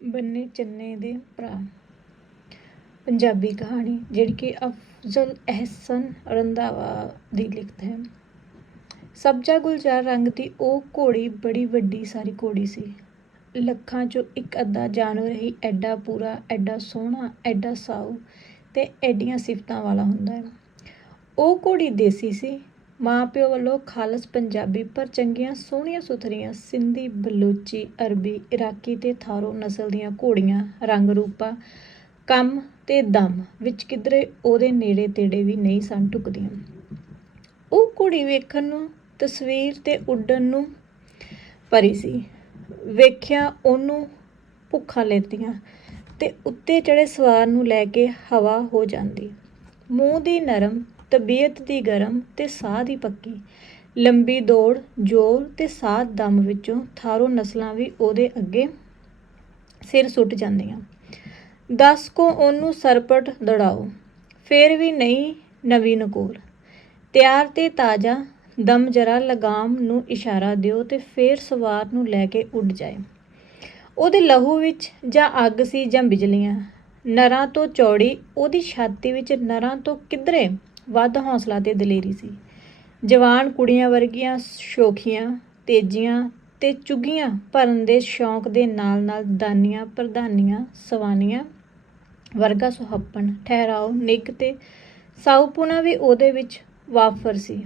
ਬੰਨੇ ਚੰਨੇ ਦੇ ਭਰਾ। ਪੰਜਾਬੀ ਕਹਾਣੀ ਜਿਹੜੀ ਕਿ ਅਫਜ਼ਲ ਅਹਿਸਨ ਰੰਧਾਵਾ ਦੀ ਲਿਖਤ ਹੈ। ਸਬਜ਼ਾ ਗੁਲਜ਼ਾਰ ਰੰਗ ਦੀ ਉਹ ਘੋੜੀ ਬੜੀ ਵੱਡੀ ਸਾਰੀ ਘੋੜੀ ਸੀ। ਲੱਖਾਂ 'ਚੋਂ ਇੱਕ ਅੱਧਾ ਜਾਨਵਰ ਹੀ ਐਡਾ ਪੂਰਾ, ਐਡਾ ਸੋਹਣਾ, ਐਡਾ ਸਾਊ ਤੇ ਐਡੀਆਂ ਸਿਫਤਾਂ ਵਾਲਾ ਹੁੰਦਾ ਹੈ। ਉਹ ਘੋੜੀ ਦੇਸੀ ਸੀ, ਮਾਂ ਪਿਓ ਵੱਲੋਂ ਖਾਲਸ ਪੰਜਾਬੀ, ਪਰ ਚੰਗੀਆਂ ਸੋਹਣੀਆਂ ਸੁਥਰੀਆਂ ਸਿੰਧੀ, ਬਲੋਚੀ, ਅਰਬੀ, ਇਰਾਕੀ ਤੇ ਥਾਰੋ ਨਸਲ ਦੀਆਂ ਘੋੜੀਆਂ ਰੰਗ ਰੂਪਾ, ਕੰਮ ਤੇ ਦਮ ਵਿੱਚ ਕਿਧਰੇ ਉਹਦੇ ਨੇੜੇ ਤੇੜੇ ਵੀ ਨਹੀਂ ਸਨ ਢੁਕਦੀਆਂ। ਉਹ ਘੋੜੀ ਵੇਖਣ ਨੂੰ, ਤਸਵੀਰ ਤੇ ਉੱਡਣ ਨੂੰ ਪਰੀ ਸੀ। ਵੇਖਿਆ ਉਹਨੂੰ ਭੁੱਖਾਂ ਲੈਂਦੀਆਂ ਤੇ ਉੱਤੇ ਚੜੇ ਸਵਾਰ ਨੂੰ ਲੈ ਕੇ ਹਵਾ ਹੋ ਜਾਂਦੀ। ਮੂੰਹ ਦੀ ਨਰਮ, ਤਬੀਅਤ ਦੀ ਗਰਮ ਤੇ ਸਾਹ ਦੀ ਪੱਕੀ, ਲੰਬੀ ਦੌੜ, ਜ਼ੋਰ ਤੇ ਸਾਹ ਦਮ ਵਿੱਚੋਂ ਥਾਰੋ ਨਸਲਾਂ ਵੀ ਉਹਦੇ ਅੱਗੇ ਸਿਰ ਸੁੱਟ ਜਾਂਦੀਆਂ। ਦੱਸ ਕੋ ਉਹਨੂੰ ਸਰਪਟ ਦੌੜਾਓ, ਫੇਰ ਵੀ ਨਹੀਂ ਨਵੀਂ ਨਕੋਰ। ਤਿਆਰ ਤੇ ਤਾਜ਼ਾ, ਦਮ ਜਰਾ ਲਗਾਮ ਨੂੰ ਇਸ਼ਾਰਾ ਦਿਓ ਤੇ ਫੇਰ ਸਵਾਰ ਨੂੰ ਲੈ ਕੇ ਉੱਡ ਜਾਏ। ਉਹਦੇ ਲਹੂ ਵਿੱਚ ਜਾਂ ਅੱਗ ਸੀ ਜਾਂ ਬਿਜਲੀਆਂ। ਨਰਾਂ ਤੋਂ ਚੌੜੀ, ਉਹਦੀ ਛਾਤੀ ਵਿੱਚ ਨਰਾਂ ਤੋਂ ਕਿਧਰੇ ਵੱਧ ਹੌਸਲਾ ਤੇ ਦਲੇਰੀ ਸੀ। ਜਵਾਨ ਕੁੜੀਆਂ ਵਰਗੀਆਂ ਸ਼ੋਖੀਆਂ, ਤੇਜ਼ੀਆਂ ਤੇ ਚੁੱਗੀਆਂ ਭਰਨ ਦੇ ਸ਼ੌਂਕ ਦੇ ਨਾਲ ਨਾਲ ਦਾਨੀਆਂ, ਪ੍ਰਧਾਨੀਆਂ, ਸਵਾਨੀਆਂ ਵਰਗਾ ਸੁਹੱਪਣ, ਠਹਿਰਾਓ, ਨਿੱਘ ਤੇ ਸਾਊਪੁਣਾ ਵੀ ਉਹਦੇ ਵਿੱਚ ਵਾਫਰ ਸੀ।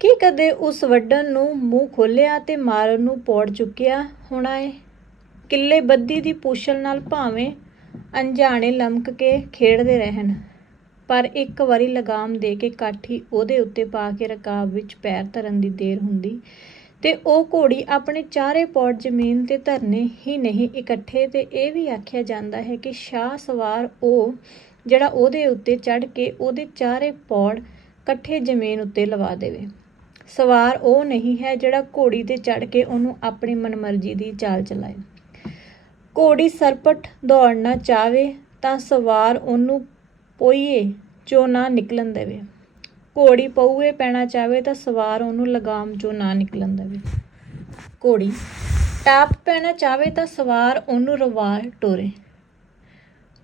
ਕੀ ਕਦੇ ਉਸ ਵੱਢਣ ਨੂੰ ਮੂੰਹ ਖੋਲ੍ਹਿਆ ਤੇ ਮਾਰਨ ਨੂੰ ਪੌੜ ਚੁੱਕਿਆ ਹੋਣਾ ਏ? ਕਿੱਲੇ ਬੱਧੀ ਦੀ ਪੂਛਲ ਨਾਲ ਭਾਵੇਂ ਅਣਜਾਣੇ ਲਮਕ ਕੇ ਖੇਡਦੇ ਰਹਿਣ, ਪਰ ਇੱਕ ਵਾਰੀ ਲਗਾਮ ਦੇ ਕੇ ਕਾਠੀ ਉਹਦੇ ਉੱਤੇ ਪਾ ਕੇ ਰਕਾਬ ਵਿੱਚ ਪੈਰ ਧਰਨ ਦੀ ਦੇਰ ਹੁੰਦੀ ਤੇ ਉਹ ਘੋੜੀ ਆਪਣੇ ਚਾਰੇ ਪੌੜ ਜ਼ਮੀਨ ਤੇ ਧਰਨੇ ਹੀ ਨਹੀਂ, ਇਕੱਠੇ ਤੇ ਇਹ ਵੀ ਆਖਿਆ ਜਾਂਦਾ ਹੈ ਕਿ ਸ਼ਾਹ ਸਵਾਰ ਉਹ ਜਿਹੜਾ ਉਹਦੇ ਉੱਤੇ ਚੜ੍ਹ ਕੇ ਉਹਦੇ ਚਾਰੇ ਪੌੜ ਇਕੱਠੇ ਜ਼ਮੀਨ ਉੱਤੇ ਲਵਾ ਦੇਵੇ। ਸਵਾਰ ਉਹ ਨਹੀਂ ਹੈ ਜਿਹੜਾ ਘੋੜੀ ਤੇ ਚੜ੍ਹ ਕੇ ਉਹਨੂੰ ਆਪਣੀ ਮਨਮਰਜ਼ੀ ਦੀ ਚਾਲ ਚਲਾਏ। ਘੋੜੀ ਸਰਪਟ ਦੌੜਨਾ ਚਾਹਵੇ ਤਾਂ ਸਵਾਰ ਉਹਨੂੰ ਪੋਈਏ 'ਚੋਂ ਨਾ ਨਿਕਲਣ ਦੇਵੇ। ਘੋੜੀ ਪਊਏ ਪੈਣਾ ਚਾਹਵੇ ਤਾਂ ਸਵਾਰ ਉਹਨੂੰ ਲਗਾਮ 'ਚੋਂ ਨਾ ਨਿਕਲਣ ਦੇਵੇ। ਘੋੜੀ ਟਾਪ ਪੈਣਾ ਚਾਹਵੇ ਤਾਂ ਸਵਾਰ ਉਹਨੂੰ ਰਵਾ ਟੋਰੇ।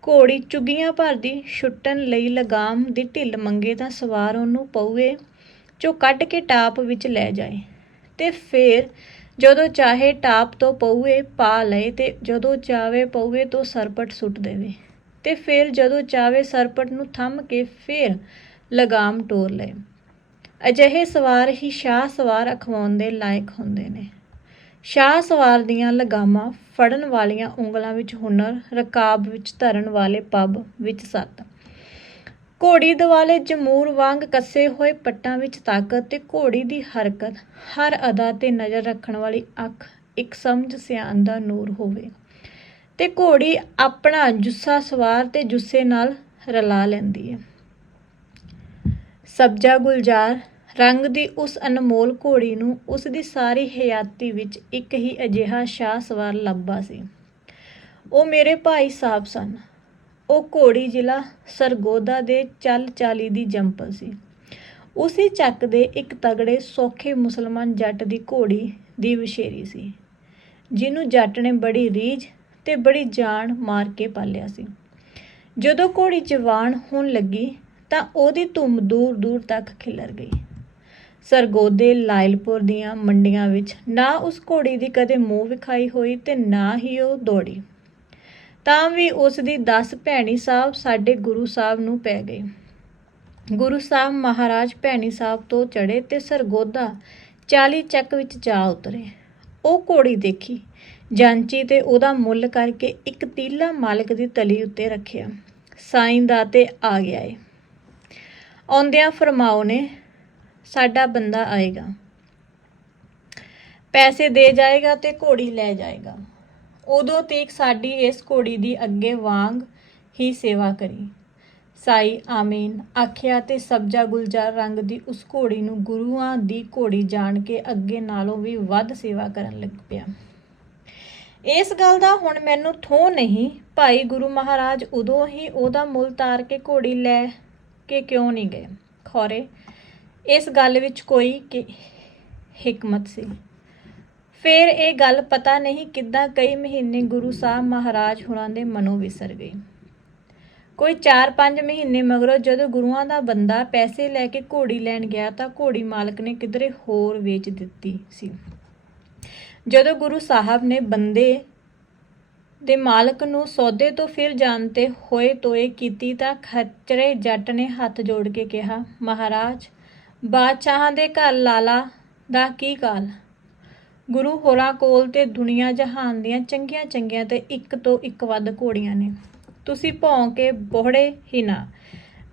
ਘੋੜੀ ਚੁੱਗੀਆਂ ਭਰਦੀ ਛੁੱਟਣ ਲਈ ਲਗਾਮ ਦੀ ਢਿੱਲ ਮੰਗੇ ਤਾਂ ਸਵਾਰ ਉਹਨੂੰ ਪਊਏ 'ਚੋਂ ਕੱਢ ਕੇ ਟਾਪ ਵਿੱਚ ਲੈ ਜਾਏ ਤੇ ਫੇਰ ਜਦੋਂ ਚਾਹੇ ਟਾਪ ਤੋਂ ਪਊਏ ਪਾ ਲਏ ਤੇ ਜਦੋਂ ਚਾਹਵੇ ਪਊਏ ਤੋਂ ਸਰਪਟ ਸੁੱਟ ਦੇਵੇ ਤੇ ਫੇਰ ਜਦੋਂ ਚਾਹਵੇ ਸਰਪਟ ਨੂੰ ਥੰਮ ਕੇ ਫੇਰ ਲਗਾਮ ਟੋਰ ਲਏ। ਅਜਿਹੇ ਸਵਾਰ ਹੀ ਸ਼ਾਹ ਸਵਾਰ ਅਖਵਾਉਣ ਦੇ ਲਾਇਕ ਹੁੰਦੇ ਨੇ। ਸ਼ਾਹ ਸਵਾਰ ਦੀਆਂ ਲਗਾਮਾਂ ਫੜਨ ਵਾਲੀਆਂ ਉਂਗਲਾਂ ਵਿੱਚ ਹੁਨਰ, ਰਕਾਬ ਵਿੱਚ ਧਰਨ ਵਾਲੇ ਪੱਬ ਵਿੱਚ ਸੱਤ, ਘੋੜੀ ਦੁਆਲੇ ਜਮੂਰ ਵਾਂਗ ਕੱਸੇ ਹੋਏ ਪੱਟਾਂ ਵਿੱਚ ਤਾਕਤ ਤੇ ਘੋੜੀ ਦੀ ਹਰਕਤ, ਹਰ ਅਦਾ ਤੇ ਨਜ਼ਰ ਰੱਖਣ ਵਾਲੀ ਅੱਖ ਇੱਕ ਸਮਝ ਸਿਆਣ ਦਾ ਨੂਰ ਹੋਵੇ ਤੇ ਘੋੜੀ ਆਪਣਾ ਜੁੱਸਾ ਸਵਾਰ ਤੇ ਜੁੱਸੇ ਨਾਲ ਰਲਾ ਲੈਂਦੀ ਹੈ। ਸਬਜ਼ਾ ਗੁਲਜ਼ਾਰ ਰੰਗ ਦੀ ਉਸ ਅਨਮੋਲ ਘੋੜੀ ਨੂੰ ਉਸ ਦੀ ਸਾਰੀ ਹਯਾਤੀ ਵਿੱਚ ਇੱਕ ਹੀ ਅਜਿਹਾ ਸ਼ਾਹ ਸਵਾਰ ਲੱਭਾ ਸੀ। ਉਹ ਮੇਰੇ ਭਾਈ ਸਾਹਿਬ ਸਨ। ਉਹ ਘੋੜੀ ਜ਼ਿਲ੍ਹਾ ਸਰਗੋਦਾ ਦੇ ਚੱਲ ਚਾਲੀ ਦੀ ਜੰਪਲ ਸੀ। ਉਸੀ ਚੱਕ ਦੇ ਇੱਕ ਤਗੜੇ ਸੌਖੇ ਮੁਸਲਮਾਨ ਜੱਟ ਦੀ ਘੋੜੀ ਦੀ ਵਛੇਰੀ ਸੀ, ਜਿਹਨੂੰ ਜੱਟ ਨੇ ਬੜੀ ਰੀਝ ਤੇ ਬੜੀ ਜਾਨ ਮਾਰ ਕੇ ਪਾਲਿਆ ਸੀ। ਜਦੋਂ ਘੋੜੀ ਜਵਾਨ ਹੋਣ ਲੱਗੀ ਤਾਂ ਉਹਦੀ ਧੁੰਮ ਦੂਰ ਦੂਰ ਤੱਕ ਖਿਲਰ ਗਈ। ਸਰਗੋਦੇ ਲਾਇਲਪੁਰ ਦੀਆਂ ਮੰਡੀਆਂ ਵਿੱਚ ਨਾ ਉਸ ਘੋੜੀ ਦੀ ਕਦੇ ਮੂੰਹ ਵਿਖਾਈ ਹੋਈ ਤੇ ਨਾ ਹੀ ਉਹ ਦੌੜੀ। ਤਾਂ ਵੀ ਉਸ ਦੀ 10 ਭੈਣੀ ਸਾਹਿਬ ਸਾਡੇ ਗੁਰੂ ਸਾਹਿਬ ਨੂੰ ਪੈ ਗਏ। ਗੁਰੂ ਸਾਹਿਬ ਮਹਾਰਾਜ ਭੈਣੀ ਸਾਹਿਬ ਤੋਂ ਚੜ੍ਹੇ ਤੇ ਸਰਗੋਦਾ 40 ਚੱਕ ਵਿੱਚ ਜਾ ਉਤਰੇ। ਉਹ ਘੋੜੀ ਦੇਖੀ, ਜਾਂਚੀ ਤੇ ਉਹਦਾ ਮੁੱਲ ਕਰਕੇ ਇੱਕ ਤੀਲਾ ਮਾਲਕ ਦੀ ਤਲੀ ਉੱਤੇ ਰੱਖਿਆ। ਸਾਈਂ ਦਾ ਤੇ ਆ ਗਿਆ ਏ। ਆਉਂਦਿਆਂ ਫਰਮਾਓ ਨੇ, ਸਾਡਾ ਬੰਦਾ ਆਏਗਾ, ਪੈਸੇ ਦੇ ਜਾਏਗਾ ਤੇ ਘੋੜੀ ਲੈ ਜਾਏਗਾ। ਉਦੋਂ ਤੀਕ ਸਾਡੀ ਇਸ ਘੋੜੀ ਦੀ ਅੱਗੇ ਵਾਂਗ ਹੀ ਸੇਵਾ ਕਰੀ। ਸਾਈ ਆਮੀਨ ਆਖਿਆ ਤੇ ਸਬਜ਼ਾ ਗੁਲਜ਼ਾਰ ਰੰਗ ਦੀ ਉਸ ਘੋੜੀ ਨੂੰ ਗੁਰੂਆਂ ਦੀ ਘੋੜੀ ਜਾਣ ਕੇ ਅੱਗੇ ਨਾਲੋਂ ਵੀ ਵੱਧ ਸੇਵਾ ਕਰਨ ਲੱਗ ਪਿਆ। ਇਸ ਗੱਲ ਦਾ ਹੁਣ ਮੈਨੂੰ ਥੋਹ ਨਹੀਂ, ਭਾਈ ਗੁਰੂ ਮਹਾਰਾਜ ਉਦੋਂ ਹੀ ਉਹਦਾ ਮੁੱਲ ਤਾਰ ਕੇ ਘੋੜੀ ਲੈ ਕੇ ਕਿਉਂ ਨਹੀਂ ਗਏ? ਖੌਰੇ ਇਸ ਗੱਲ ਵਿੱਚ ਕੋਈ ਹਿਕਮਤ ਸੀ। ਫਿਰ ਇਹ ਗੱਲ ਪਤਾ ਨਹੀਂ ਕਿੱਦਾਂ ਕਈ ਮਹੀਨੇ ਗੁਰੂ ਸਾਹਿਬ ਮਹਾਰਾਜ ਹੋਰਾਂ ਦੇ ਮਨੋਂ ਵਿਸਰ ਗਈ। ਕੋਈ 4-5 ਮਹੀਨੇ ਮਗਰੋਂ ਜਦੋਂ ਗੁਰੂਆਂ ਦਾ ਬੰਦਾ ਪੈਸੇ ਲੈ ਕੇ ਘੋੜੀ ਲੈਣ ਗਿਆ ਤਾਂ ਘੋੜੀ ਮਾਲਕ ਨੇ ਕਿਧਰੇ ਹੋਰ ਵੇਚ ਦਿੱਤੀ ਸੀ। ਜਦੋਂ ਗੁਰੂ ਸਾਹਿਬ ਨੇ ਬੰਦੇ ਦੇ ਮਾਲਕ ਨੂੰ ਸੌਦੇ ਤੋਂ ਫਿਰ ਜਾਣ ਤੇ ਹੋਏ ਤੋਏ ਕੀਤੀ ਤਾਂ ਖੱਚਰੇ ਜੱਟ ਨੇ ਹੱਥ ਜੋੜ ਕੇ ਕਿਹਾ, ਮਹਾਰਾਜ, ਬਾਦਸ਼ਾਹਾਂ ਦੇ ਘਰ ਲਾਲਾ ਦਾ ਕੀ ਕਾਲ। ਗੁਰੂ ਹੋਰਾਂ ਕੋਲ ਤੇ ਦੁਨੀਆ ਜਹਾਨ ਦੀਆਂ ਚੰਗੀਆਂ ਚੰਗੀਆਂ ਤੇ ਇੱਕ ਤੋਂ ਇੱਕ ਵੱਧ ਘੋੜੀਆਂ ਨੇ। ਤੁਸੀਂ ਭੌਂ ਕੇ ਬੋਹੜੇ ਹੀ ਨਾ।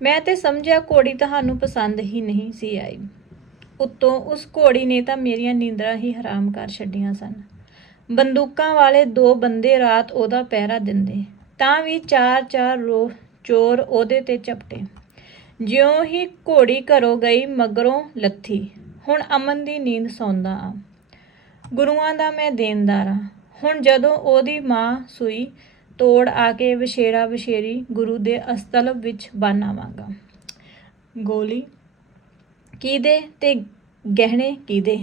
ਮੈਂ ਤੇ ਸਮਝਿਆ ਘੋੜੀ ਤੁਹਾਨੂੰ ਪਸੰਦ ਹੀ ਨਹੀਂ ਸੀ ਆਈ। ਉੱਤੋਂ ਉਸ ਘੋੜੀ ਨੇ ਤਾਂ ਮੇਰੀਆਂ ਨੀਂਦਰਾਂ ਹੀ ਹਰਾਮ ਕਰ ਛੱਡੀਆਂ ਸਨ। ਬੰਦੂਕਾਂ ਵਾਲੇ 2 ਬੰਦੇ ਰਾਤ ਉਹਦਾ ਪਹਿਰਾ ਦਿੰਦੇ ਤਾਂ ਵੀ 4-4 ਚੋਰ ਉਹਦੇ ਤੇ ਝਪਟੇ। ਜਿਉਂ ਹੀ ਘੋੜੀ ਘਰੋਂ ਗਈ ਮਗਰੋਂ ਲੱਥੀ। ਹੁਣ ਅਮਨ ਦੀ ਨੀਂਦ ਸੌਂਦਾ ਆ। ਗੁਰੂਆਂ ਦਾ ਮੈਂ ਦੇਣਦਾਰ ਹਾਂ। ਹੁਣ ਜਦੋਂ ਉਹਦੀ ਮਾਂ ਸੂਈ ਤੋੜ ਆ ਕੇ ਵਛੇਰਾ ਵਛੇਰੀ ਗੁਰੂ ਦੇ ਅਸਤਲਬ ਵਿੱਚ ਬੰਨ ਆਵਾਂਗਾ। ਗੋਲੀ ਕਿਹਦੇ ਤੇ ਗਹਿਣੇ ਕਿਹਦੇ।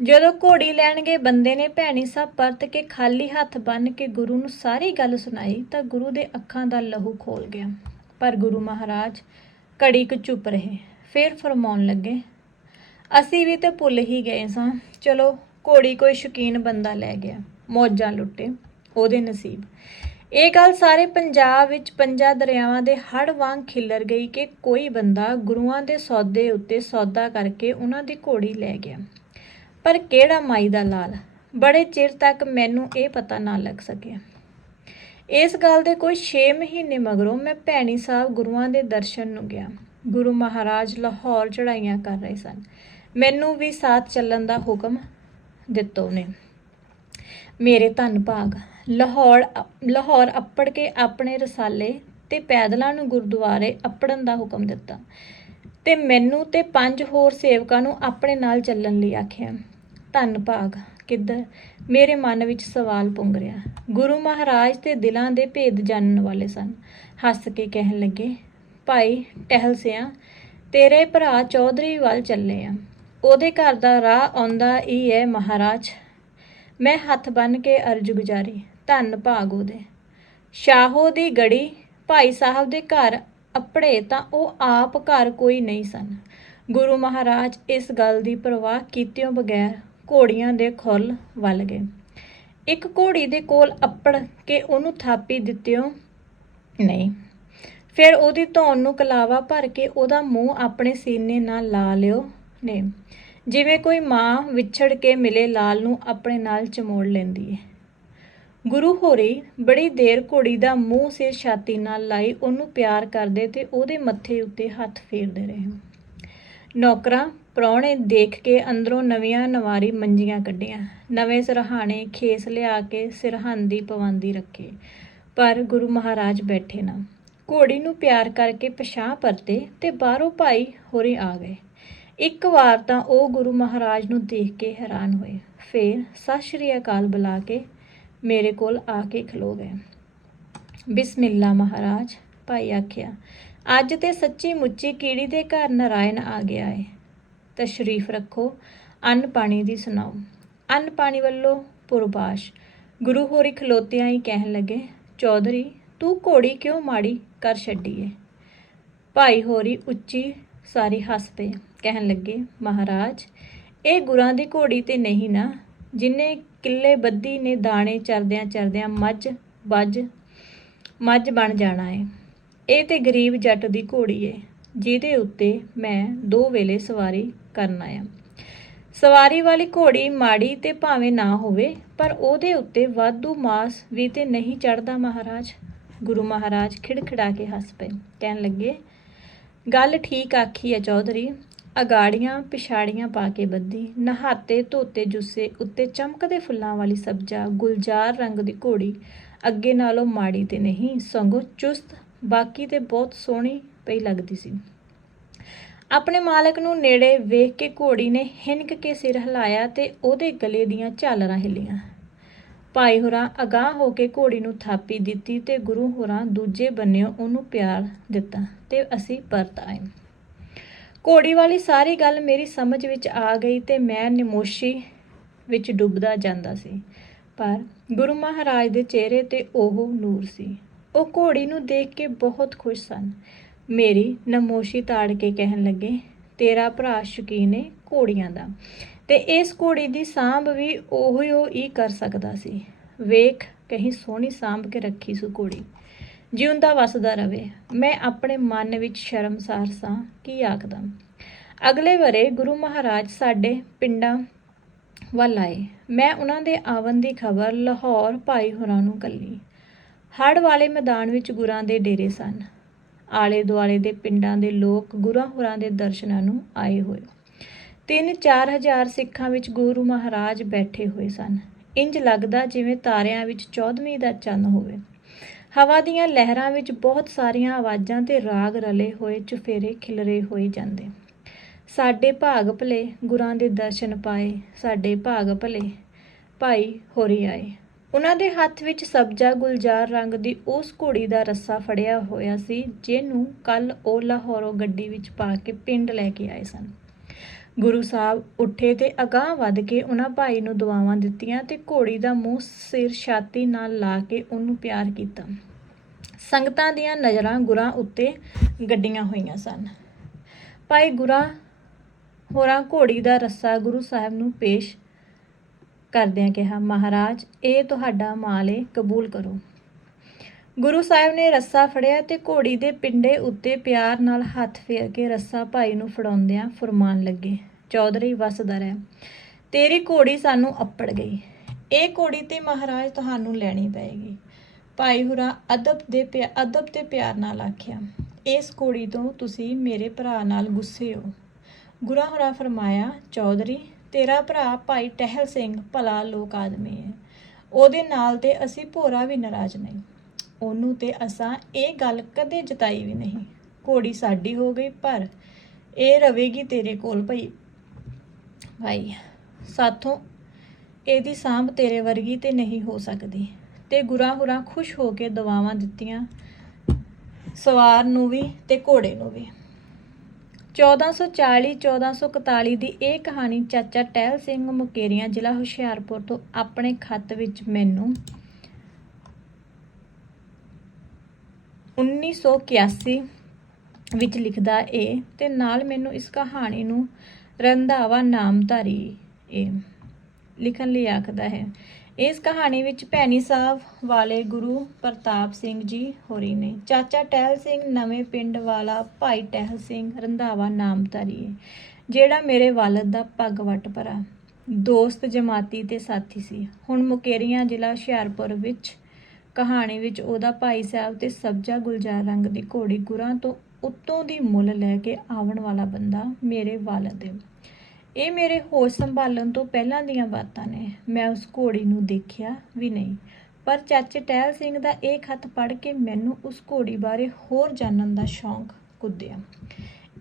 ਜਦੋਂ ਘੋੜੀ ਲੈਣ ਗਏ ਬੰਦੇ ਨੇ ਭੈਣੀ ਸਾਹਿਬ ਪਰਤ ਕੇ ਖਾਲੀ ਹੱਥ ਬੰਨ੍ਹ ਕੇ ਗੁਰੂ ਨੂੰ ਸਾਰੀ ਗੱਲ ਸੁਣਾਈ ਤਾਂ ਗੁਰੂ ਦੇ ਅੱਖਾਂ ਦਾ ਲਹੂ ਖੋਲ ਗਿਆ। ਪਰ ਗੁਰੂ ਮਹਾਰਾਜ ਘੜੀ ਕੁ ਚੁੱਪ ਰਹੇ। ਫਿਰ ਫਰਮਾਉਣ ਲੱਗੇ, ਅਸੀਂ ਵੀ ਤੇ ਭੁੱਲ ਹੀ ਗਏ ਸਾਂ। ਚਲੋ ਘੋੜੀ ਕੋਈ ਸ਼ੌਕੀਨ ਬੰਦਾ ਲੈ ਗਿਆ, ਮੌਜਾਂ ਲੁੱਟੇ, ਉਹਦੇ ਨਸੀਬ। ਇਹ ਗੱਲ ਸਾਰੇ ਪੰਜਾਬ ਵਿੱਚ 5 ਦਰਿਆਵਾਂ ਦੇ ਹੜ੍ਹ ਵਾਂਗ ਖਿੱਲਰ ਗਈ ਕਿ ਕੋਈ ਬੰਦਾ ਗੁਰੂਆਂ ਦੇ ਸੌਦੇ ਉੱਤੇ ਸੌਦਾ ਕਰਕੇ ਉਹਨਾਂ ਦੀ ਘੋੜੀ ਲੈ ਗਿਆ। ਪਰ ਕਿਹੜਾ ਮਾਈ ਦਾ ਲਾਲ, ਬੜੇ ਚਿਰ ਤੱਕ ਮੈਨੂੰ ਇਹ ਪਤਾ ਨਾ ਲੱਗ ਸਕਿਆ। ਇਸ ਗੱਲ ਦੇ ਕੋਈ 6 ਮਹੀਨੇ ਮਗਰੋਂ ਮੈਂ ਭੈਣੀ ਸਾਹਿਬ ਗੁਰੂਆਂ ਦੇ ਦਰਸ਼ਨ ਨੂੰ ਗਿਆ। ਗੁਰੂ ਮਹਾਰਾਜ ਲਾਹੌਰ ਚੜ੍ਹਾਈਆਂ ਕਰ ਰਹੇ ਸਨ। ਮੈਨੂੰ ਵੀ ਸਾਥ ਚੱਲਣ ਦਾ ਹੁਕਮ ਦਿੱਤਾ ਉਹਨੇ। ਮੇਰੇ ਧੰਨ ਭਾਗ ਲਾਹੌਰ ਅੱਪੜ ਕੇ ਆਪਣੇ ਰਸਾਲੇ ਤੇ ਪੈਦਲਾਂ ਨੂੰ ਗੁਰਦੁਆਰੇ ਅੱਪੜਨ ਦਾ ਹੁਕਮ ਦਿੱਤਾ ਤੇ ਮੈਨੂੰ ਤੇ 5 ਹੋਰ ਸੇਵਕਾਂ ਨੂੰ ਆਪਣੇ ਨਾਲ ਚੱਲਣ ਲਈ ਆਖਿਆ। ਧੰਨ ਭਾਗ ਕਿੱਧਰ? ਮੇਰੇ ਮਨ ਵਿੱਚ ਸਵਾਲ ਪੁੰਗ ਰਿਹਾ। ਗੁਰੂ ਮਹਾਰਾਜ ਤੇ ਦਿਲਾਂ ਦੇ ਭੇਦ ਜਾਣਨ ਵਾਲੇ ਸਨ। ਹੱਸ ਕੇ ਕਹਿਣ ਲੱਗੇ, ਭਾਈ ਟਹਿਲ ਸਿਆਂ, ਤੇਰੇ ਭਰਾ ਚੌਧਰੀ ਵੱਲ ਚੱਲੇ ਆ। ਉਹਦੇ ਘਰ ਦਾ ਰਾਹ ਆਉਂਦਾ ਹੀ ਹੈ ਮਹਾਰਾਜ। ਮੈਂ ਹੱਥ ਬੰਨ੍ਹ ਕੇ ਅਰਜ਼ ਗੁਜ਼ਾਰੀ। ਧੰਨ ਭਾਗ ਉਹਦੇ। ਸ਼ਾਹੋ ਦੀ ਗੜੀ ਭਾਈ ਸਾਹਿਬ ਦੇ ਘਰ ਅੱਪੜੇ ਤਾਂ ਉਹ ਆਪ ਘਰ ਕੋਈ ਨਹੀਂ ਸਨ। ਗੁਰੂ ਮਹਾਰਾਜ ਇਸ ਗੱਲ ਦੀ ਪਰਵਾਹ ਕੀਤਿਆਂ ਬਗੈਰ ਘੋੜੀਆਂ ਦੇ ਖੁੱਲ ਵੱਲ ਗਏ। ਇੱਕ ਘੋੜੀ ਦੇ ਕੋਲ ਅੱਪੜ ਕੇ ਉਹਨੂੰ ਥਾਪੀ ਦਿੱਤਿਓ ਨਹੀਂ। ਫਿਰ ਉਹਦੀ ਧੌਣ ਨੂੰ ਕਲਾਵਾ ਭਰ ਕੇ ਉਹਦਾ ਮੂੰਹ ਆਪਣੇ ਸੀਨੇ ਨਾਲ ਲਾ ਲਿਓ ਨੇ, ਜਿਵੇਂ ਕੋਈ ਮਾਂ ਵਿਛੜ ਕੇ ਮਿਲੇ ਲਾਲ ਨੂੰ ਆਪਣੇ ਨਾਲ ਚਮੋੜ ਲੈਂਦੀ ਹੈ। ਗੁਰੂ ਹੋਰੀ ਬੜੀ ਦੇਰ ਘੋੜੀ ਦਾ ਮੂੰਹ ਸਿਰ ਛਾਤੀ ਨਾਲ ਲਾਈ ਉਹਨੂੰ ਪਿਆਰ ਕਰਦੇ ਤੇ ਉਹਦੇ ਮੱਥੇ ਉੱਤੇ ਹੱਥ ਫੇਰਦੇ ਰਹੇ। ਨੌਕਰਾਂ ਪ੍ਰਾਹੁਣੇ ਦੇਖ ਕੇ ਅੰਦਰੋਂ ਨਵੀਆਂ ਨਵਾਰੀ ਮੰਜੀਆਂ ਕੱਢੀਆਂ, ਨਵੇਂ ਸਰਹਾਣੇ ਖੇਸ ਲਿਆ ਕੇ ਸਿਰਹਾਂਦੀ ਪਵਾਂਦੀ ਰੱਖੇ। ਪਰ ਗੁਰੂ ਮਹਾਰਾਜ ਬੈਠੇ ਨਾ। ਘੋੜੀ ਨੂੰ ਪਿਆਰ ਕਰਕੇ ਪਛਾਹ ਪਰਤੇ ਤੇ ਬਾਹਰੋਂ ਭਾਈ ਹੋਰੀ ਆ ਗਏ। ਇੱਕ ਵਾਰ ਤਾਂ ਉਹ ਗੁਰੂ ਮਹਾਰਾਜ ਨੂੰ ਦੇਖ ਕੇ ਹੈਰਾਨ ਹੋਏ। ਫਿਰ ਸਤਿ ਸ਼੍ਰੀ ਅਕਾਲ ਬੁਲਾ ਕੇ ਮੇਰੇ ਕੋਲ ਆ ਕੇ ਖਲੋ ਗਏ। ਬਿਸਮਿਲ੍ਲਾ ਮਹਾਰਾਜ, ਭਾਈ ਆਖਿਆ। ਅੱਜ ਤੇ ਸੱਚੀ ਮੁੱਚੀ ਕੀੜੀ ਦੇ ਘਰ ਨਾਰਾਇਣ ਆ ਗਿਆ ਏ। ਤਸ਼ਰੀਫ ਰੱਖੋ, ਅੰਨ ਪਾਣੀ ਦੀ ਸੁਣਾਓ। ਅੰਨ ਪਾਣੀ ਵੱਲੋਂ ਪੁਰਬਾਸ਼। ਗੁਰੂ ਹੋਰੀ ਖਲੋਤਿਆਂ ਹੀ ਕਹਿਣ ਲੱਗੇ, ਚੌਧਰੀ ਤੂੰ ਘੋੜੀ ਕਿਉਂ ਮਾੜੀ ਕਰ ਛੱਡੀ ਏ। ਭਾਈ ਹੋਰੀ ਉੱਚੀ ਸਾਰੀ ਹੱਸ ਪਏ। ਕਹਿਣ ਲੱਗੇ, ਮਹਾਰਾਜ ਇਹ ਗੁਰਾਂ ਦੀ ਘੋੜੀ ਤੇ ਨਹੀਂ ਨਾ, ਜਿੰਨੇ ਕਿੱਲੇ ਬੱਧੀ ਨੇ ਦਾਣੇ ਚਰਦਿਆਂ ਚਰਦਿਆਂ ਮੱਝ ਬਣ ਜਾਣਾ ਏ। ਇਹ ਤੇ ਗਰੀਬ ਜੱਟ ਦੀ ਘੋੜੀ ਏ, ਜਿਹਦੇ ਉੱਤੇ ਮੈਂ 2 ਵੇਲੇ ਸਵਾਰੀ ਕਰਨ ਆਇਆ। ਸਵਾਰੀ ਵਾਲੀ ਘੋੜੀ ਮਾੜੀ ਤੇ ਭਾਵੇਂ ਨਾ ਹੋਵੇ, ਪਰ ਉਹਦੇ ਉੱਤੇ ਵਾਧੂ ਮਾਸ ਵੀ ਤੇ ਨਹੀਂ ਚੜ੍ਹਦਾ ਮਹਾਰਾਜ। ਗੁਰੂ ਮਹਾਰਾਜ ਖਿੜਖਿੜਾ ਕੇ ਹੱਸ ਪਏ। ਕਹਿਣ ਲੱਗੇ, ਗੱਲ ਠੀਕ ਆਖੀ ਹੈ ਚੌਧਰੀ। ਅਗਾੜੀਆਂ ਪਿਛਾੜੀਆਂ ਪਾ ਕੇ ਬੱਧੀ, ਨਹਾਤੇ ਧੋਤੇ ਜੁੱਸੇ ਉੱਤੇ ਚਮਕਦੇ ਫੁੱਲਾਂ ਵਾਲੀ ਸਬਜ਼ਾ ਗੁਲਜ਼ਾਰ ਰੰਗ ਦੀ ਘੋੜੀ ਅੱਗੇ ਨਾਲੋਂ ਮਾੜੀ ਤੇ ਨਹੀਂ, ਸਗੋਂ ਚੁਸਤ, ਬਾਕੀ ਤੇ ਬਹੁਤ ਸੋਹਣੀ ਪਈ ਲੱਗਦੀ ਸੀ। ਆਪਣੇ ਮਾਲਕ ਨੂੰ ਨੇੜੇ ਵੇਖ ਕੇ ਘੋੜੀ ਨੇ ਹਿਣਕ ਕੇ ਸਿਰ ਹਿਲਾਇਆ ਤੇ ਉਹਦੇ ਗਲੇ ਦੀਆਂ ਝਾਲਰਾਂ ਹਿੱਲੀਆਂ। ਭਾਈ ਹੋਰਾਂ ਅਗਾਂਹ ਹੋ ਕੇ ਘੋੜੀ ਨੂੰ ਥਾਪੀ ਦਿੱਤੀ ਤੇ ਗੁਰੂ ਹੋਰਾਂ ਦੂਜੇ ਬੰਨਿਓ ਉਹਨੂੰ ਪਿਆਰ ਦਿੱਤਾ ਤੇ ਅਸੀਂ ਪਰਤ ਆਏ। ਘੋੜੀ ਵਾਲੀ ਸਾਰੀ ਗੱਲ ਮੇਰੀ ਸਮਝ ਵਿੱਚ ਆ ਗਈ ਤੇ ਮੈਂ ਨਮੋਸ਼ੀ ਵਿੱਚ ਡੁੱਬਦਾ ਜਾਂਦਾ ਸੀ, ਪਰ ਗੁਰੂ ਮਹਾਰਾਜ ਦੇ ਚਿਹਰੇ 'ਤੇ ਉਹ ਨੂਰ ਸੀ। ਉਹ ਘੋੜੀ ਨੂੰ ਦੇਖ ਕੇ ਬਹੁਤ ਖੁਸ਼ ਸਨ। ਮੇਰੀ ਨਮੋਸ਼ੀ ਤਾੜ ਕੇ ਕਹਿਣ ਲੱਗੇ, ਤੇਰਾ ਭਰਾ ਸ਼ੌਕੀਨ ਏ ਘੋੜੀਆਂ ਦਾ, ਤੇ ਇਸ ਘੋੜੀ ਦੀ ਸਾਂਭ ਵੀ ਉਹੋ ਹੀ ਕਰ ਸਕਦਾ ਸੀ। ਵੇਖ ਕਹੀਂ ਸੋਹਣੀ ਸਾਂਭ ਕੇ ਰੱਖੀ ਸੂ ਘੋੜੀ, ਜਿਉਂਦਾ ਵਸਦਾ ਰਵੇ। ਮੈਂ ਆਪਣੇ ਮਨ ਵਿੱਚ ਸ਼ਰਮਸਾਰ ਸਾਂ, ਕੀ ਆਖਦਾ। ਅਗਲੇ ਵਰੇ ਗੁਰੂ ਮਹਾਰਾਜ ਸਾਡੇ ਪਿੰਡਾਂ ਵੱਲ ਆਏ। ਮੈਂ ਉਹਨਾਂ ਦੇ ਆਵਣ ਦੀ ਖਬਰ ਲਾਹੌਰ ਭਾਈ ਹੋਰਾਂ ਨੂੰ ਘੱਲੀ। ਹੜ੍ਹ ਵਾਲੇ ਮੈਦਾਨ ਵਿੱਚ ਗੁਰਾਂ ਦੇ ਡੇਰੇ ਸਨ। ਆਲੇ ਦੁਆਲੇ ਦੇ ਪਿੰਡਾਂ ਦੇ ਲੋਕ ਗੁਰਾਂ ਹੋਰਾਂ ਦੇ ਦਰਸ਼ਨਾਂ ਨੂੰ ਆਏ ਹੋਏ। 3-4 ਹਜ਼ਾਰ ਸਿੱਖਾਂ ਵਿੱਚ ਗੁਰੂ ਮਹਾਰਾਜ ਬੈਠੇ ਹੋਏ ਸਨ। ਇੰਜ ਲੱਗਦਾ ਜਿਵੇਂ ਤਾਰਿਆਂ ਵਿੱਚ 14ਵੀਂ ਦਾ ਚੰਨ ਹੋਵੇ। ਹਵਾ ਦੀਆਂ ਲਹਿਰਾਂ ਵਿੱਚ ਬਹੁਤ ਸਾਰੀਆਂ ਆਵਾਜ਼ਾਂ ਤੇ ਰਾਗ ਰਲੇ ਹੋਏ ਚੁਫੇਰੇ ਖਿਲਰੇ ਹੋਏ ਜਾਂਦੇ। ਸਾਡੇ ਭਾਗ ਭਲੇ ਗੁਰਾਂ ਦੇ ਦਰਸ਼ਨ ਪਾਏ, ਸਾਡੇ ਭਾਗ ਭਲੇ ਭਾਈ ਹੋਰੀ ਆਏ। ਉਹਨਾਂ ਦੇ ਹੱਥ ਵਿੱਚ ਸਬਜ਼ਾ ਗੁਲਜ਼ਾਰ ਰੰਗ ਦੀ ਉਸ ਘੋੜੀ ਦਾ ਰੱਸਾ ਫੜਿਆ ਹੋਇਆ ਸੀ, ਜਿਹਨੂੰ ਕੱਲ੍ਹ ਉਹ ਲਾਹੌਰੋਂ ਗੱਡੀ ਵਿੱਚ ਪਾ ਕੇ ਪਿੰਡ ਲੈ ਕੇ ਆਏ ਸਨ। ਗੁਰੂ ਸਾਹਿਬ ਉੱਠੇ ਤੇ ਅਗਾਂਹ ਵੱਧ ਕੇ ਉਹਨਾਂ ਭਾਈ ਨੂੰ ਦੁਆਵਾਂ ਦਿੱਤੀਆਂ ਤੇ ਘੋੜੀ ਦਾ ਮੂੰਹ ਸਿਰ ਛਾਤੀ ਨਾਲ ਲਾ ਕੇ ਉਹਨੂੰ ਪਿਆਰ ਕੀਤਾ। ਸੰਗਤਾਂ ਦੀਆਂ ਨਜ਼ਰਾਂ ਗੁਰਾਂ ਉੱਤੇ ਗੱਡੀਆਂ ਹੋਈਆਂ ਸਨ। ਭਾਈ ਗੁਰਾਂ ਹੋਰਾਂ ਘੋੜੀ ਦਾ ਰੱਸਾ ਗੁਰੂ ਸਾਹਿਬ ਨੂੰ ਪੇਸ਼ ਕਰਦਿਆਂ ਕਿਹਾ, ਮਹਾਰਾਜ ਇਹ ਤੁਹਾਡਾ ਮਾਲ ਏ, ਕਬੂਲ ਕਰੋ। ਗੁਰੂ ਸਾਹਿਬ ਨੇ ਰੱਸਾ ਫੜਿਆ ਤੇ ਘੋੜੀ ਦੇ ਪਿੰਡੇ ਉੱਤੇ ਪਿਆਰ ਨਾਲ ਹੱਥ ਫੇਰ ਕੇ ਰੱਸਾ ਭਾਈ ਨੂੰ ਫੜਾਉਂਦਿਆਂ ਫੁਰਮਾਨ ਲੱਗੇ, ਚੌਧਰੀ ਵਸਦਾ ਰਹਿ, ਤੇਰੀ ਘੋੜੀ ਸਾਨੂੰ ਅੱਪੜ ਗਈ। ਇਹ ਘੋੜੀ ਤੇ ਮਹਾਰਾਜ ਤੁਹਾਨੂੰ ਲੈਣੀ ਪਏਗੀ। ਭਾਈ ਹੁਰਾਂ ਅਦਬ ਤੇ ਪਿਆਰ ਨਾਲ ਆਖਿਆ, ਇਸ ਘੋੜੀ ਤੋਂ ਤੁਸੀਂ ਮੇਰੇ ਭਰਾ ਨਾਲ ਗੁੱਸੇ ਹੋ। ਗੁਰਾਂ ਹੋਰਾਂ ਫਰਮਾਇਆ, ਚੌਧਰੀ ਤੇਰਾ ਭਰਾ ਭਾਈ ਟਹਿਲ ਸਿੰਘ ਭਲਾ ਲੋਕ ਆਦਮੀ ਹੈ, ਉਹਦੇ ਨਾਲ ਤੇ ਅਸੀਂ ਭੋਰਾ ਵੀ ਨਾਰਾਜ਼ ਨਹੀਂ। ਉਹਨੂੰ ਤੇ ਅਸਾਂ ਇਹ ਗੱਲ ਕਦੇ ਜਤਾਈ ਵੀ ਨਹੀਂ। ਘੋੜੀ ਸਾਡੀ ਹੋ ਗਈ, ਪਰ ਇਹ ਰਵੇਗੀ ਤੇਰੇ ਕੋਲ ਭਾਈ। ਸਾਥੋਂ ਇਹਦੀ ਸਾਂਭ ਤੇਰੇ ਵਰਗੀ ਤੇ ਨਹੀਂ ਹੋ ਸਕਦੀ। ਤੇ ਗੁਰਾਂ ਹੁਰਾਂ ਖੁਸ਼ ਹੋ ਕੇ ਦੁਆਵਾਂ ਦਿੱਤੀਆਂ, ਸਵਾਰ ਨੂੰ ਵੀ ਤੇ ਘੋੜੇ ਨੂੰ ਵੀ। 1440-1441 ਦੀ ਇਹ ਕਹਾਣੀ ਚਾਚਾ ਟਹਿਲ ਸਿੰਘ ਮੁਕੇਰੀਆਂ, ਜ਼ਿਲ੍ਹਾ ਹੁਸ਼ਿਆਰਪੁਰ ਤੋਂ ਆਪਣੇ ਖੱਤ ਵਿੱਚ ਮੈਨੂੰ 1981 ਵਿੱਚ ਲਿਖਦਾ ਏ ਤੇ ਨਾਲ ਮੈਨੂੰ ਇਸ ਕਹਾਣੀ ਨੂੰ ਰੰਧਾਵਾ ਨਾਮਧਾਰੀ ਲਿਖਣ ਲਈ ਆਖਦਾ ਹੈ। ਇਸ ਕਹਾਣੀ ਵਿੱਚ ਭੈਣੀ ਸਾਹਿਬ ਵਾਲੇ ਗੁਰੂ ਪ੍ਰਤਾਪ ਸਿੰਘ ਜੀ ਹੋਰੀ ਨੇ। ਚਾਚਾ ਟਹਿਲ ਸਿੰਘ ਨਵੇਂ ਪਿੰਡ ਵਾਲਾ ਭਾਈ ਟਹਿਲ ਸਿੰਘ ਰੰਧਾਵਾ ਨਾਮਧਾਰੀ ਹੈ, ਜਿਹੜਾ ਮੇਰੇ ਵਾਲਦ ਦਾ ਪੱਗ ਵੱਟ ਭਰਾ ਦੋਸਤ, ਜਮਾਤੀ ਤੇ ਸਾਥੀ ਸੀ। ਹੁਣ ਮੁਕੇਰੀਆਂ, ਜ਼ਿਲ੍ਹਾ ਹੁਸ਼ਿਆਰਪੁਰ ਵਿੱਚ ਕਹਾਣੀ ਵਿੱਚ ਉਹਦਾ ਭਾਈ ਸਾਹਿਬ ਤੇ ਸਬਜ਼ਾ ਗੁਲਜ਼ਾਰ ਰੰਗ ਦੀ ਘੋੜੀ ਗੁਰਾਂ ਤੋਂ ਉੱਤੋਂ ਦੀ ਮੁੱਲ ਲੈ ਕੇ ਆਉਣ ਵਾਲਾ ਬੰਦਾ ਮੇਰੇ ਵਾਲਦ ਹੈ। ਇਹ ਮੇਰੇ ਹੋਸ਼ ਸੰਭਾਲਣ ਤੋਂ ਪਹਿਲਾਂ ਦੀਆਂ ਬਾਤਾਂ ਨੇ। ਮੈਂ ਉਸ ਘੋੜੀ ਨੂੰ ਦੇਖਿਆ ਵੀ ਨਹੀਂ, ਪਰ ਚਾਚੇ ਟਹਿਲ ਸਿੰਘ ਦਾ ਇਹ ਖੱਤ ਪੜ੍ਹ ਕੇ ਮੈਨੂੰ ਉਸ ਘੋੜੀ ਬਾਰੇ ਹੋਰ ਜਾਣਨ ਦਾ ਸ਼ੌਂਕ ਕੁੱਦਿਆ।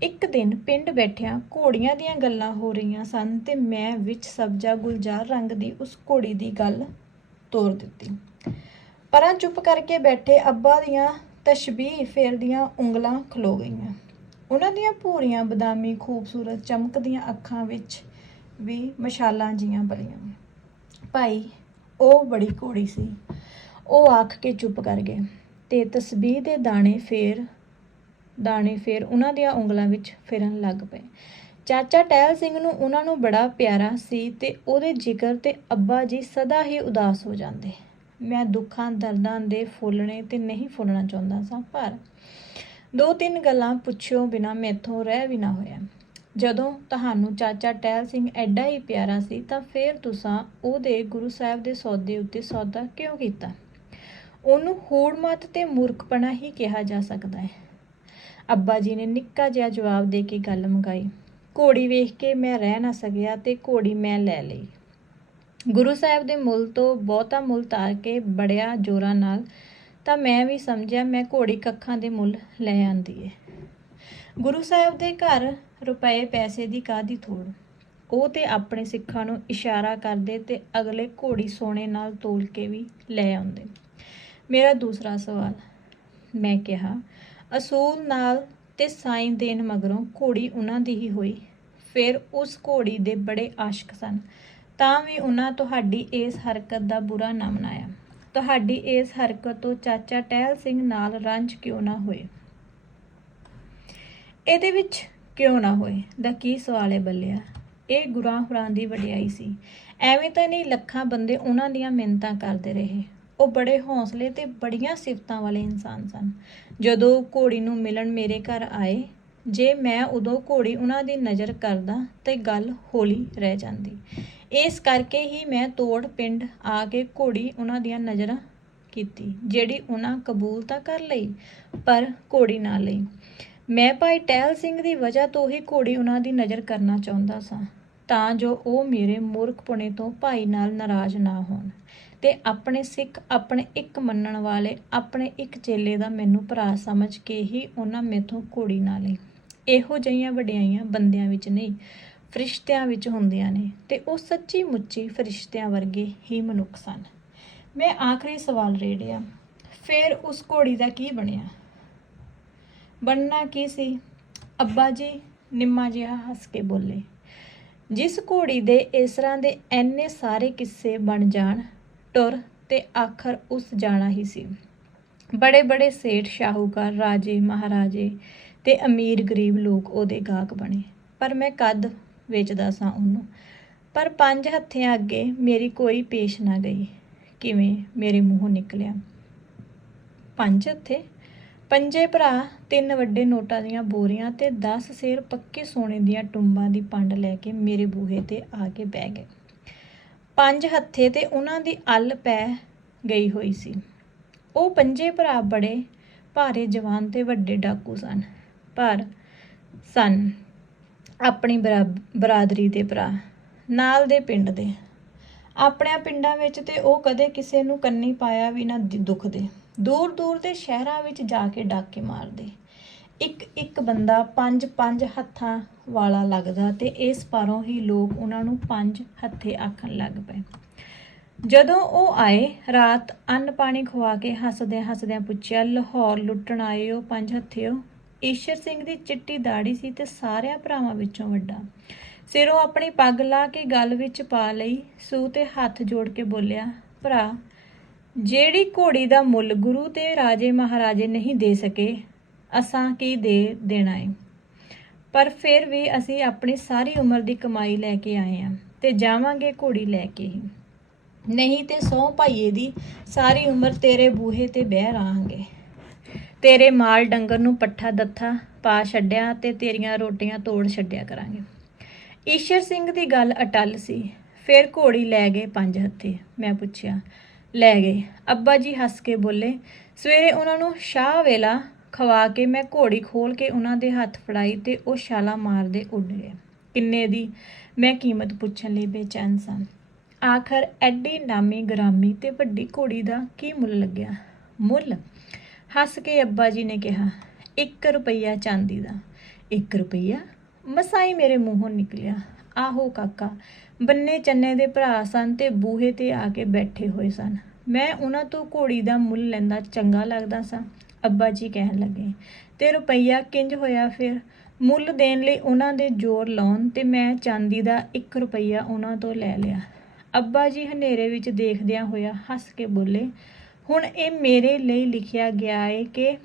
ਇੱਕ ਦਿਨ ਪਿੰਡ ਬੈਠਿਆਂ ਘੋੜੀਆਂ ਦੀਆਂ ਗੱਲਾਂ ਹੋ ਰਹੀਆਂ ਸਨ ਤੇ ਮੈਂ ਵਿੱਚ ਸਬਜ਼ਾ ਗੁਲਜ਼ਾਰ ਰੰਗ ਦੀ ਉਸ ਘੋੜੀ ਦੀ ਗੱਲ ਤੋਰ ਦਿੱਤੀ। ਪਰਾਂ ਚੁੱਪ ਕਰਕੇ ਬੈਠੇ ਅੱਬਾ ਦੀਆਂ ਤਸ਼ਬੀਹ ਫੇਰਦੀਆਂ ਉਂਗਲਾਂ ਖਲੋ ਗਈਆਂ। ਉਹਨਾਂ ਦੀਆਂ ਭੂਰੀਆਂ ਬਦਾਮੀ ਖੂਬਸੂਰਤ ਚਮਕਦੀਆਂ ਅੱਖਾਂ ਵਿੱਚ ਵੀ ਮਸ਼ਾਲਾਂ ਜੀਆਂ ਬਲੀਆਂ। ਭਾਈ ਉਹ ਬੜੀ ਘੋੜੀ ਸੀ, ਉਹ ਆਖ ਕੇ ਚੁੱਪ ਕਰ ਗਏ ਤੇ ਤਸਬੀਹ ਦੇ ਦਾਣੇ ਫੇਰ ਉਹਨਾਂ ਦੀਆਂ ਉਂਗਲਾਂ ਵਿੱਚ ਫਿਰਨ ਲੱਗ ਪਏ। ਚਾਚਾ ਟਹਿਲ ਸਿੰਘ ਨੂੰ ਉਹਨਾਂ ਨੂੰ ਬੜਾ ਪਿਆਰਾ ਸੀ ਤੇ ਉਹਦੇ ਜ਼ਿਕਰ ਤੇ ਅੱਬਾ ਜੀ ਸਦਾ ਹੀ ਉਦਾਸ ਹੋ ਜਾਂਦੇ। ਮੈਂ ਦੁੱਖਾਂ ਦਰਦਾਂ ਦੇ ਫੁੱਲਣੇ ਤੇ ਨਹੀਂ ਫੁੱਲਣਾ ਚਾਹੁੰਦਾ ਸਾਂ, ਪਰ 2-3 ਗੱਲਾਂ ਪੁੱਛਿਓ ਬਿਨਾਂ ਮੈਥੋਂ ਰਹਿ ਵੀ ਨਾ ਹੋਇਆ। ਜਦੋਂ ਤੁਹਾਨੂੰ ਚਾਚਾ ਟਹਿਲ ਸਿੰਘ ਐਡਾ ਹੀ ਪਿਆਰਾ ਸੀ ਤਾਂ ਫੇਰ ਤੁਸਾਂ ਉਹਦੇ ਗੁਰੂ ਸਾਹਿਬ ਦੇ ਸੌਦੇ ਉੱਤੇ ਸੌਦਾ ਕਿਉਂ ਕੀਤਾ? ਉਹਨੂੰ ਹੂੜ-ਮੱਤ ਤੇ ਮੂਰਖਪਣਾ ਹੀ ਕਿਹਾ ਜਾ ਸਕਦਾ ਹੈ। ਅੱਬਾ ਜੀ ਨੇ ਨਿੱਕਾ ਜਿਹਾ ਜਵਾਬ ਦੇ ਕੇ ਗੱਲ ਮੁਕਾਈ। ਘੋੜੀ ਵੇਖ ਕੇ ਮੈਂ ਰਹਿ ਨਾ ਸਕਿਆ ਤੇ ਘੋੜੀ ਮੈਂ ਲੈ ਲਈ। ਗੁਰੂ ਸਾਹਿਬ ਦੇ ਮੁੱਲ ਤੋਂ ਬਹੁਤਾ ਮੁੱਲ ਤਾਰ ਕੇ ਬੜਿਆ ਜ਼ੋਰਾਂ ਨਾਲ ਤਾਂ ਮੈਂ ਵੀ ਸਮਝਿਆ ਮੈਂ ਘੋੜੀ ਕੱਖਾਂ ਦੇ ਮੁੱਲ ਲੈ ਆਂਦੀ ਏ। ਗੁਰੂ ਸਾਹਿਬ ਦੇ ਘਰ ਰੁਪਏ ਪੈਸੇ ਦੀ ਕਾਹਦੀ ਥੋੜ। ਉਹ ਤੇ ਆਪਣੇ ਸਿੱਖਾਂ ਨੂੰ ਇਸ਼ਾਰਾ ਕਰਦੇ ਤੇ ਅਗਲੇ ਘੋੜੀ ਸੋਨੇ ਨਾਲ ਤੋਲ ਕੇ ਵੀ ਲੈ ਆਉਂਦੇ। ਮੇਰਾ ਦੂਸਰਾ ਸਵਾਲ, ਮੈਂ ਕਿਹਾ, ਅਸੂਲ ਨਾਲ ਤੇ ਸਾਈਂ ਦੇਣ ਮਗਰੋਂ ਘੋੜੀ ਉਹਨਾਂ ਦੀ ਹੀ ਹੋਈ। ਫਿਰ ਉਸ ਘੋੜੀ ਦੇ ਬੜੇ ਆਸ਼ਕ ਸਨ। ਤਾਂ ਵੀ ਉਹਨਾਂ ਤੁਹਾਡੀ ਇਸ ਹਰਕਤ ਦਾ ਬੁਰਾ ਨਾ ਮਨਾਇਆ। ਤੁਹਾਡੀ ਇਸ ਹਰਕਤ ਤੋਂ ਚਾਚਾ ਟਹਿਲ ਸਿੰਘ ਨਾਲ ਰੰਜ ਕਿਉਂ ਨਾ ਹੋਏ? ਇਹਦੇ ਵਿੱਚ ਕਿਉਂ ਨਾ ਹੋਏ ਦਾ ਕੀ ਸਵਾਲ ਹੈ ਬੱਲਿਆ? ਇਹ ਗੁਰਾਂ ਹੁਰਾਂ ਦੀ ਵਡਿਆਈ ਸੀ। ਐਵੇਂ ਤਾਂ ਨਹੀਂ ਲੱਖਾਂ ਬੰਦੇ ਉਹਨਾਂ ਦੀਆਂ ਮਿੰਨਤਾਂ ਕਰਦੇ ਰਹੇ। ਉਹ ਬੜੇ ਹੌਸਲੇ ਤੇ ਬੜੀਆਂ ਸਿਫਤਾਂ ਵਾਲੇ ਇਨਸਾਨ ਸਨ। ਜਦੋਂ ਘੋੜੀ ਨੂੰ ਮਿਲਣ ਮੇਰੇ ਘਰ ਆਏ, ਜੇ ਮੈਂ ਉਦੋਂ ਘੋੜੀ ਉਹਨਾਂ ਦੀ ਨਜ਼ਰ ਕਰਦਾ ਤੇ ਗੱਲ ਹੌਲੀ ਰਹਿ ਜਾਂਦੀ। ਇਸ ਕਰਕੇ ਹੀ ਮੈਂ ਤੋੜ ਪਿੰਡ ਆ ਕੇ ਘੋੜੀ ਉਹਨਾਂ ਦੀਆਂ ਨਜ਼ਰਾਂ ਕੀਤੀ, ਜਿਹੜੀ ਉਹਨਾਂ ਕਬੂਲ ਤਾਂ ਕਰ ਲਈ ਪਰ ਘੋੜੀ ਨਾ ਲਈ। ਮੈਂ ਭਾਈ ਟਹਿਲ ਸਿੰਘ ਦੀ ਵਜ੍ਹਾ ਤੋਂ ਹੀ ਘੋੜੀ ਉਹਨਾਂ ਦੀ ਨਜ਼ਰ ਕਰਨਾ ਚਾਹੁੰਦਾ ਸਾਂ, ਤਾਂ ਜੋ ਉਹ ਮੇਰੇ ਮੂਰਖਪੁਣੇ ਤੋਂ ਭਾਈ ਨਾਲ ਨਾਰਾਜ਼ ਨਾ ਹੋਣ ਤੇ ਆਪਣੇ ਸਿੱਖ, ਆਪਣੇ ਇੱਕ ਮੰਨਣ ਵਾਲੇ, ਆਪਣੇ ਇੱਕ ਚੇਲੇ ਦਾ ਮੈਨੂੰ ਭਰਾ ਸਮਝ ਕੇ ਹੀ ਉਹਨਾਂ ਮੈਥੋਂ ਘੋੜੀ ਨਾ ਲਈ। ਇਹੋ ਜਿਹੀਆਂ ਵਡਿਆਈਆਂ ਬੰਦਿਆਂ ਵਿੱਚ ਨਹੀਂ, ਫਰਿਸ਼ਤਿਆਂ ਵਿੱਚ ਹੁੰਦੀਆਂ ਨੇ, ਤੇ ਉਹ ਸੱਚੀ ਮੁੱਚੀ ਫਰਿਸ਼ਤਿਆਂ ਵਰਗੇ ਹੀ ਮਨੁੱਖ ਸਨ। ਮੈਂ ਆਖਰੀ ਸਵਾਲ ਰੇੜਿਆ, ਫਿਰ ਉਸ ਘੋੜੀ ਦਾ ਕੀ ਬਣਿਆ? ਬਣਨਾ ਕੀ ਸੀ? ਅੱਬਾ ਜੀ ਨਿੰਮਾ ਜਿਹਾ ਹੱਸ ਕੇ ਬੋਲੇ, ਜਿਸ ਘੋੜੀ ਦੇ ਇਸ ਤਰ੍ਹਾਂ ਦੇ ਐਨੇ ਸਾਰੇ ਕਿੱਸੇ ਬਣ ਜਾਣ, ਟੁਰ ਤੇ ਆਖਰ ਉਸ ਜਾਣਾ ਹੀ ਸੀ। ਬੜੇ ਬੜੇ ਸੇਠ, ਸ਼ਾਹੂਕਾਰ, ਰਾਜੇ, ਮਹਾਰਾਜੇ ਤੇ ਅਮੀਰ ਗਰੀਬ ਲੋਕ ਉਹਦੇ ਗਾਹਕ ਬਣੇ, ਪਰ ਮੈਂ ਕਦ ਵੇਚਦਾ ਸਾਂ ਉਹਨੂੰ। ਪਰ 5 ਹੱਥਿਆਂ ਅੱਗੇ ਮੇਰੀ ਕੋਈ ਪੇਸ਼ ਨਾ ਗਈ। ਕਿਵੇਂ? ਮੇਰੇ ਮੂੰਹੋਂ ਨਿਕਲਿਆ। 5 ਹੱਥੇ? 5 ਭਰਾ 3 ਵੱਡੇ ਨੋਟਾਂ ਦੀਆਂ ਬੋਰੀਆਂ ਤੇ 10 ਸੇਰ ਪੱਕੇ ਸੋਨੇ ਦੀਆਂ ਟੁੰਬਾਂ ਦੀ ਪੰਡ ਲੈ ਕੇ ਮੇਰੇ ਬੂਹੇ ਤੇ ਆ ਕੇ ਬਹਿ ਗਏ। 5 ਹੱਥੇ ਤੇ ਉਹਨਾਂ ਦੀ ਅੱਲ ਪੈ ਗਈ ਹੋਈ ਸੀ। ਉਹ 5 ਭਰਾ ਬੜੇ ਭਾਰੇ ਜਵਾਨ ਤੇ ਵੱਡੇ ਡਾਕੂ ਸਨ, ਪਰ ਸਨ ਆਪਣੀ ਬਰਾਦਰੀ ਦੇ ਭਰਾ, ਨਾਲ ਦੇ ਪਿੰਡ ਦੇ। ਆਪਣਿਆਂ ਪਿੰਡਾਂ ਵਿੱਚ ਤੇ ਉਹ ਕਦੇ ਕਿਸੇ ਨੂੰ ਕੰਨੀ ਪਾਇਆ ਵੀ ਨਾ ਦੁਖਦੇ। ਦੂਰ ਦੂਰ ਦੇ ਸ਼ਹਿਰਾਂ ਵਿੱਚ ਜਾ ਕੇ ਡਾਕੇ ਮਾਰਦੇ। ਇੱਕ ਇੱਕ ਬੰਦਾ 5 ਹੱਥਾਂ ਵਾਲਾ ਲੱਗਦਾ ਤੇ ਇਸ ਪਾਰੋਂ ਹੀ ਲੋਕ ਉਹਨਾਂ ਨੂੰ 5 ਹੱਥੇ ਆਖਣ ਲੱਗ ਪਏ। ਜਦੋਂ ਉਹ ਆਏ, ਰਾਤ ਅੰਨ ਪਾਣੀ ਖਵਾ ਕੇ ਹੱਸਦਿਆਂ ਹੱਸਦਿਆਂ ਪੁੱਛਿਆ, ਲਾਹੌਰ ਲੁੱਟਣ ਆਏ ਹੋ 5 ਹੱਥਿਓ? ਈਸ਼ਰ ਸਿੰਘ ਦੀ ਚਿੱਟੀ ਦਾੜੀ ਸੀ ਤੇ ਸਾਰਿਆਂ ਭਰਾਵਾਂ ਵਿੱਚੋਂ ਵੱਡਾ। ਸਿਰੋਂ ਆਪਣੀ ਪੱਗ ਲਾ ਕੇ ਗਲ ਵਿੱਚ ਪਾ ਲਈ ਸੂ ਤੇ ਹੱਥ ਜੋੜ ਕੇ ਬੋਲਿਆ, ਭਰਾ, ਜਿਹੜੀ ਘੋੜੀ ਦਾ ਮੁੱਲ ਗੁਰੂ ਤੇ ਰਾਜੇ ਮਹਾਰਾਜੇ ਨਹੀਂ ਦੇ ਸਕੇ, ਅਸਾਂ ਕੀ ਦੇ ਦੇਣਾ ਏ। ਪਰ ਫਿਰ ਵੀ ਅਸੀਂ ਆਪਣੀ ਸਾਰੀ ਉਮਰ ਦੀ ਕਮਾਈ ਲੈ ਕੇ ਆਏ ਹਾਂ ਤੇ ਜਾਵਾਂਗੇ ਘੋੜੀ ਲੈ ਕੇ ਹੀ। ਨਹੀਂ ਤੇ ਸਹੁੰ ਭਾਈਏ ਦੀ ਸਾਰੀ ਉਮਰ ਤੇਰੇ ਬੂਹੇ ਤੇ ਬਹਿ ਰਹਾਂਗੇ। ਤੇਰੇ ਮਾਲ ਡੰਗਰ ਨੂੰ ਪੱਠਾ ਦੱਥਾ ਪਾ ਛੱਡਿਆ ਤੇ ਤੇਰੀਆਂ ਰੋਟੀਆਂ ਤੋੜ ਛੱਡਿਆ ਕਰਾਂਗੇ। ਈਸ਼ਰ ਸਿੰਘ ਦੀ ਗੱਲ ਅਟੱਲ ਸੀ। ਫਿਰ ਘੋੜੀ ਲੈ ਗਏ 5 ਹੱਥੇ? ਮੈਂ ਪੁੱਛਿਆ। ਲੈ ਗਏ, ਅੱਬਾ ਜੀ ਹੱਸ ਕੇ ਬੋਲੇ। ਸਵੇਰੇ ਉਹਨਾਂ ਨੂੰ ਸ਼ਾਹ ਵੇਲਾ ਖਵਾ ਕੇ ਮੈਂ ਘੋੜੀ ਖੋਲ ਕੇ ਉਹਨਾਂ ਦੇ ਹੱਥ ਫੜਾਈ ਤੇ ਉਹ ਛਾਲਾਂ ਮਾਰਦੇ ਉੱਡ ਗਏ। ਕਿੰਨੇ ਦੀ? ਮੈਂ ਕੀਮਤ ਪੁੱਛਣ ਲਈ ਬੇਚੈਨ ਸਾਂ। ਆਖਰ ਐਡੀ ਨਾਮੀ ਗਰਾਮੀ ਤੇ ਵੱਡੀ ਘੋੜੀ ਦਾ ਕੀ ਮੁੱਲ ਲੱਗਿਆ? ਮੁੱਲ? ਹੱਸ ਕੇ ਅੱਬਾ ਜੀ ਨੇ ਕਿਹਾ, 1 ਰੁਪਈਆ ਚਾਂਦੀ ਦਾ। 1 ਰੁਪਈਆ? ਮਸਾਂ ਹੀ ਮੇਰੇ ਮੂੰਹੋਂ ਨਿਕਲਿਆ। ਆਹੋ ਕਾਕਾ, ਬੰਨੇ ਚੰਨੇ ਦੇ ਭਰਾ ਸਨ ਤੇ ਬੂਹੇ ਤੇ ਆ ਕੇ ਬੈਠੇ ਹੋਏ ਸਨ। ਮੈਂ ਉਹਨਾਂ ਤੋਂ ਘੋੜੀ ਦਾ ਮੁੱਲ ਲੈਂਦਾ ਚੰਗਾ ਲੱਗਦਾ ਸਾਂ? ਅੱਬਾ ਜੀ ਕਹਿਣ ਲੱਗੇ, ਤੇ ਰੁਪਈਆ ਕਿੰਜ ਹੋਇਆ ਫਿਰ? ਮੁੱਲ ਦੇਣ ਲਈ ਉਹਨਾਂ ਦੇ ਜ਼ੋਰ ਲਾਉਣ ਤੇ ਮੈਂ ਚਾਂਦੀ ਦਾ 1 ਰੁਪਈਆ ਉਹਨਾਂ ਤੋਂ ਲੈ ਲਿਆ। ਅੱਬਾ ਜੀ ਹਨੇਰੇ ਵਿੱਚ ਦੇਖਦਿਆਂ ਹੋਇਆ ਹੱਸ ਕੇ ਬੋਲੇ, ਹੁਣ ਇਹ ਮੇਰੇ ਲਈ ਲਿਖਿਆ ਗਿਆ ਏ ਕਿ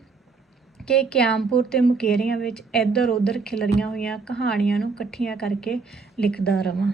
ਕਿਆਮਪੁਰ ਤੇ ਮੁਕੇਰੀਆਂ ਵਿੱਚ ਇੱਧਰ ਉੱਧਰ ਖਿਲਰੀਆਂ ਹੋਈਆਂ ਕਹਾਣੀਆਂ ਨੂੰ ਇਕੱਠੀਆਂ ਕਰਕੇ ਲਿਖਦਾ ਰਵਾਂ।